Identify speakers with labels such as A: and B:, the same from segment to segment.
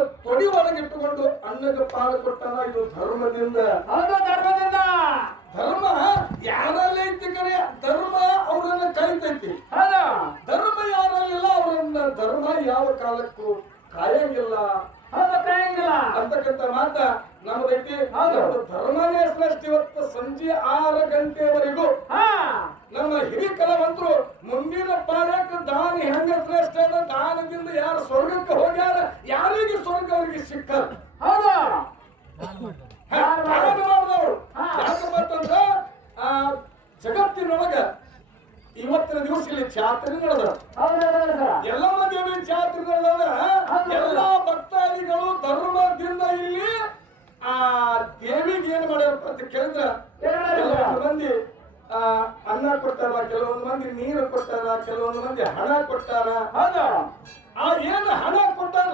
A: ತೊಡಿ ಒಳಗಿಟ್ಟುಕೊಂಡು ಅನ್ನಕ್ಕೆ ಪಾಲು ಕೊಟ್ಟನ ಇದು ಧರ್ಮದಿಂದ.
B: ಹೌದು ಧರ್ಮದಿಂದ.
A: ಧರ್ಮ ಯಾರಲ್ಲಿ ಐತಿ ಕರೆ? ಧರ್ಮ ಅವರನ್ನ ಕರಿತೈತಿ. ಧರ್ಮ ಯಾರಲ್ಲಿಲ್ಲ ಅವರನ್ನ ಧರ್ಮ ಯಾವ ಕಾಲಕ್ಕೂ ಕಾಯಂಗಿಲ್ಲ. ಅಂತಕ್ಕಂಥ ಮಾತ ನಮ್ದೈತಿ. ಧರ್ಮನೇ ಶ್ರೇಷ್ಠ ಇವತ್ತು ಸಂಜೆ ಆರು ಗಂಟೆವರೆಗೂ. ನಮ್ಮ ಹಿರಿ ಕಲಾವಂತರು ಮುಂದಿನ ಪಾಡಕ್ಕೆ ದಾನ ಹೆಂಗ ಶ್ರೇಷ್ಠ ದಾನದಿಂದ ಯಾರು ಸ್ವರ್ಗಕ್ಕೆ ಆ ಜಗತ್ತಿನೊಳಗ ಇವತ್ತಿನ ದಿವಸ ಇಲ್ಲಿ ಜಾತ್ರೆ ನಡೆದ ಎಲ್ಲಮ್ಮ ದೇವಿ ಜಾತ್ರೆ ನಡೆದ ಎಲ್ಲಾ ಭಕ್ತಾದಿಗಳು ಧರ್ಮದಿಂದ ಇಲ್ಲಿ ಆ ದೇವಿಗೆ ಏನ್ ಮಾಡ್ಯಾರಪ್ಪ ಅಂತ ಕೇಳಿದ್ರೆ ಕೆಲವೊಂದು ಮಂದಿ ಆ ಅನ್ನ ಕೊಟ್ಟಾರ ಕೆಲವೊಂದು ಮಂದಿ ನೀರು ಕೊಟ್ಟಾರ ಕೆಲವೊಂದು ಮಂದಿ ಹಣ ಕೊಟ್ಟಾರ ಆ ಏನು ಹಣ ಕೊಟ್ಟಾರಲ್ಲ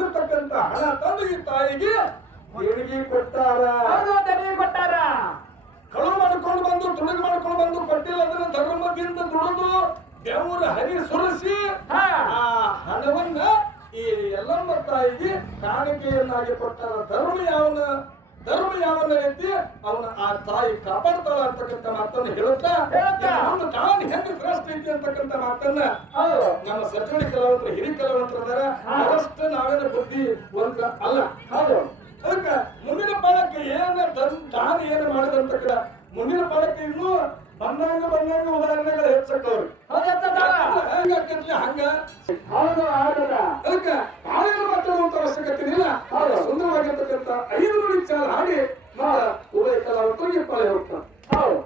A: ದುಡಿದಿರ್ತಕ್ಕಂತ ಹಣ ತಂದು ಈ ತಾಯಿಗೆ ದೇಣಿಗೆ ಕೊಟ್ಟಾರ.
B: ದನಿ ಕೊಟ್ಟಾರ.
A: ಕಳು ಮಾಡ್ಕೊಂಡು ಬಂದು ತುಳುಗು ಮಾಡ್ಕೊಂಡು ಬಂದು ಕೊಟ್ಟಿಲ್ಲ ಅದನ್ನ ಧರ್ಮದಿಂದ ದುಡಿದು ಬೆವರ ಹರಿ ಸುರಿಸಿ. ಆ ಹಣವನ್ನ ಈ ಎಲ್ಲಮ್ಮ ತಾಯಿಗೆ ಕಾಣಿಕೆಯನ್ನಾಗಿ ಕೊಟ್ಟಾರ. ಧರ್ಮ ಯಾವನ ಧರ್ಮ ಯಾವನ ರೀತಿ ಅವನ ಆ ತಾಯಿ ಕಾಪಾಡ್ತಾಳ ಅಂತಕ್ಕಂಥ ಮಾತನ್ನ ಹೇಳುತ್ತಾ? ಅವನು ತಾನು ಹೆಂಗ ಶ್ರೇಷ್ಠ ಐತಿ ಅಂತಕ್ಕಂತ ಮಾತನ್ನ ನಮ್ಮ ಸಜ್ಜಡಿ ಕಲಾವಂತರು ಹಿರಿ ಕಲಾವಂತರು ಅದಾರ
B: ಹಾ.
A: ಅವಷ್ಟು ನಾವೇನ ಬುದ್ಧಿ ಒಂದ ಅಲ್ಲ.
B: ಹೌದು.
A: ಅದಕ್ಕೆ ಮುಂದಿನ ಬಾಳಕ್ಕೆ ಏನ ದಾನ ಏನು ಮಾಡಿದಂತ ಮುಂದಿನ ಬಾಳಕ್ಕೆ ಇನ್ನೂ ಬಂದಂಗ ಬಂದಂಗ ಉದಾಹರಣೆಗಳು ಹೆಚ್ಚಕ್ಕವ್ರು ಹಂಗ
B: ಹೌದು
A: ಅದಕ್ಕೆ ಬಾಳ ಮಾತಾಡುವಂತ ಅವಶ್ಯಕತೆ ಇಲ್ಲ?
B: ಹೌದು.
A: ಸುಂದರವಾಗಿರ್ತಕ್ಕಂಥ ಐದು ನುಡಿ ಚಾಲ ಹಾಡಿ ಉದಯ ಕಲಾವಂತರಿಗೆ ಪಾಳೆ ಹೋಗ್ತಾರೆ ಹೌದು.